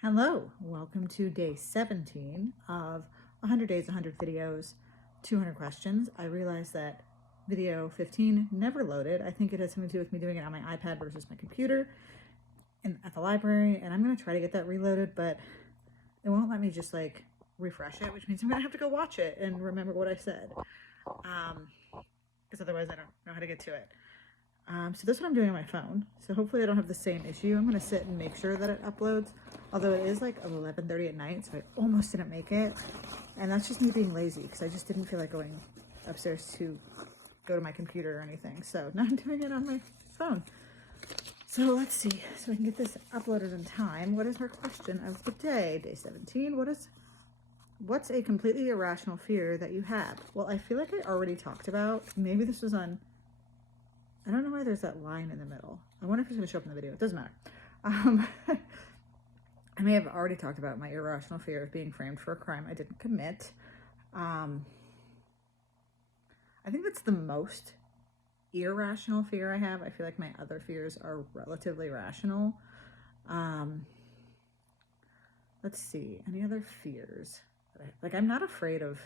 Hello, welcome to day 17 of 100 days, 100 videos, 200 questions. I realized that video 15 never loaded. I think it has something to do with me doing it on my iPad versus my computer at the library, and I'm going to try to get that reloaded, but it won't let me just like refresh it, which means I'm going to have to go watch it and remember what I said, because otherwise I don't know how to get to it. So that's what I'm doing on my phone. So hopefully I don't have the same issue. I'm going to sit and make sure that it uploads. Although it is like 11:30 at night, so I almost didn't make it. And that's just me being lazy because I just didn't feel like going upstairs to go to my computer or anything. So now I'm doing it on my phone. So let's see. So I can get this uploaded in time. What is our question of the day? Day 17. What's a completely irrational fear that you have? Well, I feel like I already talked about, maybe this was on, I don't know why there's that line in the middle. I wonder if it's going to show up in the video. It doesn't matter. I may have already talked about my irrational fear of being framed for a crime I didn't commit. I think that's the most irrational fear I have. I feel like my other fears are relatively rational. Let's see, any other fears? I'm not afraid of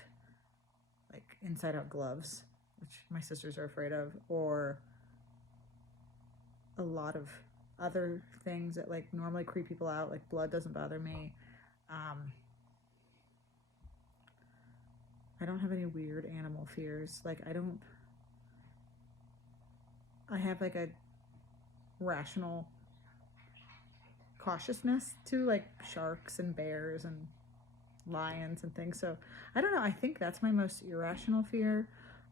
like inside out gloves, which my sisters are afraid of, or a lot of other things that like normally creep people out, like blood doesn't bother me. I don't have any weird animal fears. I have like a rational cautiousness to like sharks and bears and lions and things. So I don't know, I think that's my most irrational fear.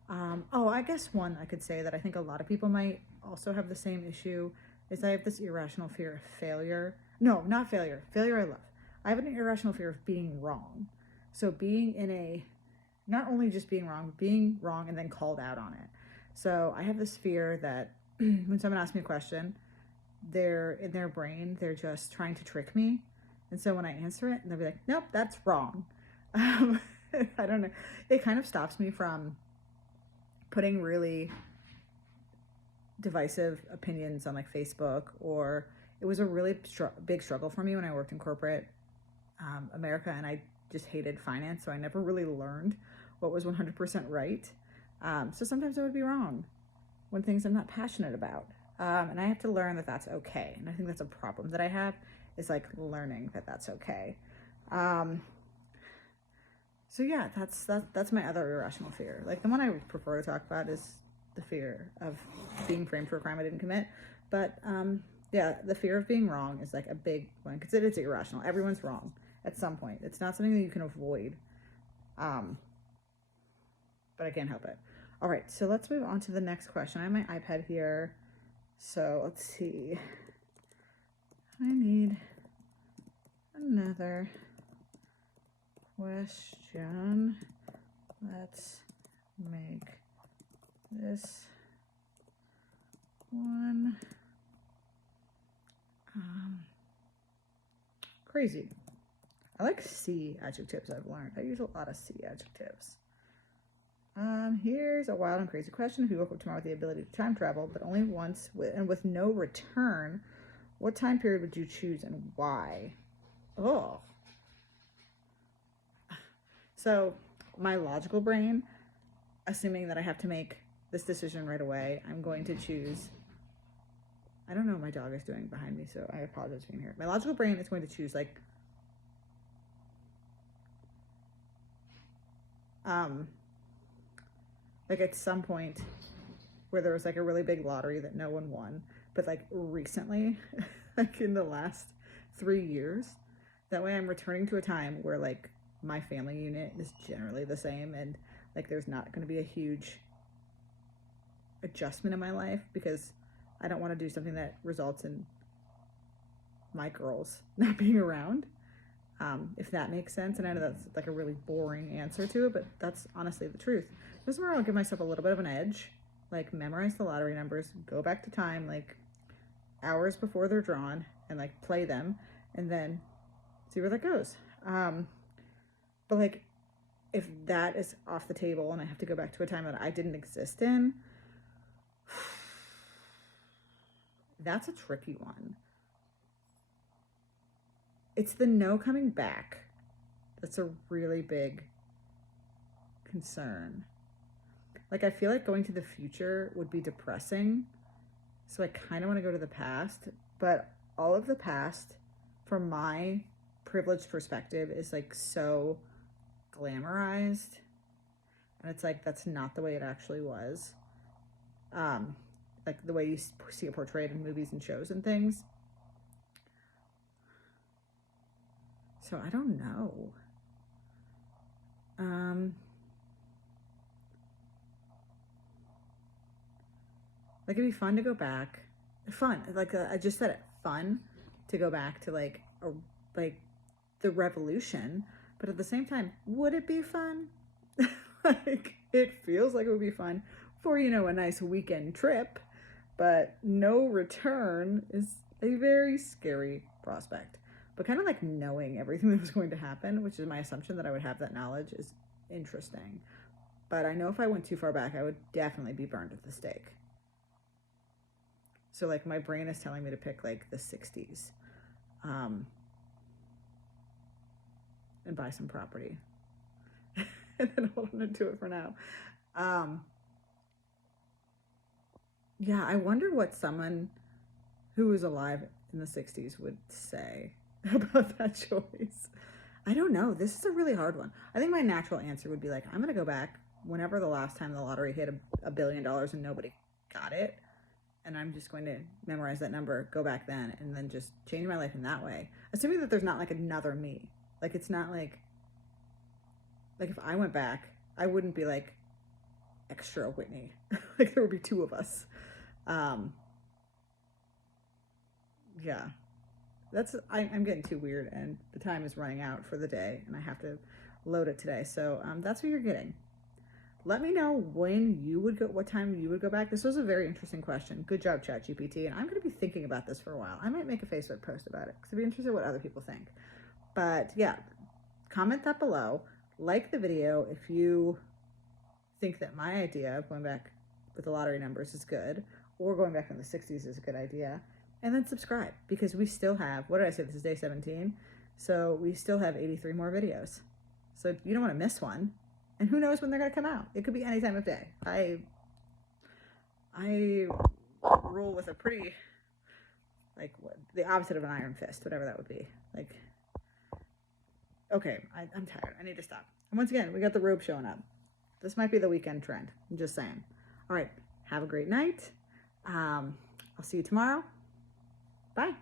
I guess one I could say that I think a lot of people might also have the same issue is I have this irrational fear of failure. No, not failure. Failure I love. I have an irrational fear of being wrong. So being in a, not only just being wrong, but being wrong and then called out on it. So I have this fear that when someone asks me a question, they're in their brain, they're just trying to trick me. And so when I answer it, they'll be like, nope, that's wrong. I don't know. It kind of stops me from putting really divisive opinions on like Facebook, or it was a really big struggle for me when I worked in corporate America, and I just hated finance, so I never really learned what was 100% right. So sometimes I would be wrong when things I'm not passionate about, and I have to learn that that's okay. And I think that's a problem that I have, is like learning that that's okay. So yeah, that's my other irrational fear. Like the one I prefer to talk about is the fear of being framed for a crime I didn't commit. But yeah, the fear of being wrong is like a big one because it is irrational. Everyone's wrong at some point. It's not something that you can avoid. But I can't help it. All right, so let's move on to the next question. I have my iPad here. So let's see. I need another question. Let's make this one crazy. I like C adjectives. I've learned I use a lot of C adjectives. Here's a wild and crazy question. If you woke up tomorrow with the ability to time travel, but only once and with no return, what time period would you choose and why? Oh. So my logical brain, assuming that I have to make this decision right away, I'm going to choose, I don't know what my dog is doing behind me, so I apologize for being here. My logical brain is going to choose like at some point where there was like a really big lottery that no one won, but like recently, like in the last 3 years, that way I'm returning to a time where like my family unit is generally the same, and like there's not going to be a huge adjustment in my life because I don't want to do something that results in my girls not being around, if that makes sense. And I know that's like a really boring answer to it, but that's honestly the truth. This is where I'll give myself a little bit of an edge, like memorize the lottery numbers, go back to time like hours before they're drawn and like play them, and then see where that goes. But like if that is off the table and I have to go back to a time that I didn't exist in, that's a tricky one. it's the no coming back. That's a really big concern. Like, I feel like going to the future would be depressing. So I kind of want to go to the past, but all of the past, from my privileged perspective, is like so glamorized. And it's like, that's not the way it actually was. Like the way you see it portrayed in movies and shows and things. So I don't know. Like, it'd be fun to go back. Fun, like I just said it. Fun to go back to like the revolution, but at the same time, would it be fun? Like, it feels like it would be fun for, you know, a nice weekend trip, but no return is a very scary prospect. But kind of like knowing everything that was going to happen, which is my assumption that I would have that knowledge, is interesting. But I know if I went too far back, I would definitely be burned at the stake. So like my brain is telling me to pick like the 60s, and buy some property and then hold on to it for now. Yeah, I wonder what someone who was alive in the 60s would say about that choice. I don't know. This is a really hard one. I think my natural answer would be like, I'm going to go back whenever the last time the lottery hit $1 billion and nobody got it. And I'm just going to memorize that number, go back then, and then just change my life in that way. Assuming that there's not like another me. Like, it's not like if I went back, I wouldn't be like extra Whitney. Like, there would be two of us. Yeah. I'm getting too weird, and the time is running out for the day, and I have to load it today. So that's what you're getting. Let me know when you would go, what time you would go back. This was a very interesting question. Good job, ChatGPT. And I'm going to be thinking about this for a while. I might make a Facebook post about it because I'd be interested in what other people think. But yeah, comment that below. Like the video if you think that my idea of going back with the lottery numbers is good, or going back in the 60s is a good idea. And then subscribe, because we still have, what did I say? This is day 17. So we still have 83 more videos. So you don't want to miss one. And who knows when they're going to come out? It could be any time of day. I rule with a pretty, like, what, the opposite of an iron fist, whatever that would be. Like, okay, I'm tired. I need to stop. And once again, we got the robe showing up. This might be the weekend trend. I'm just saying. All right, have a great night. I'll see you tomorrow. Bye.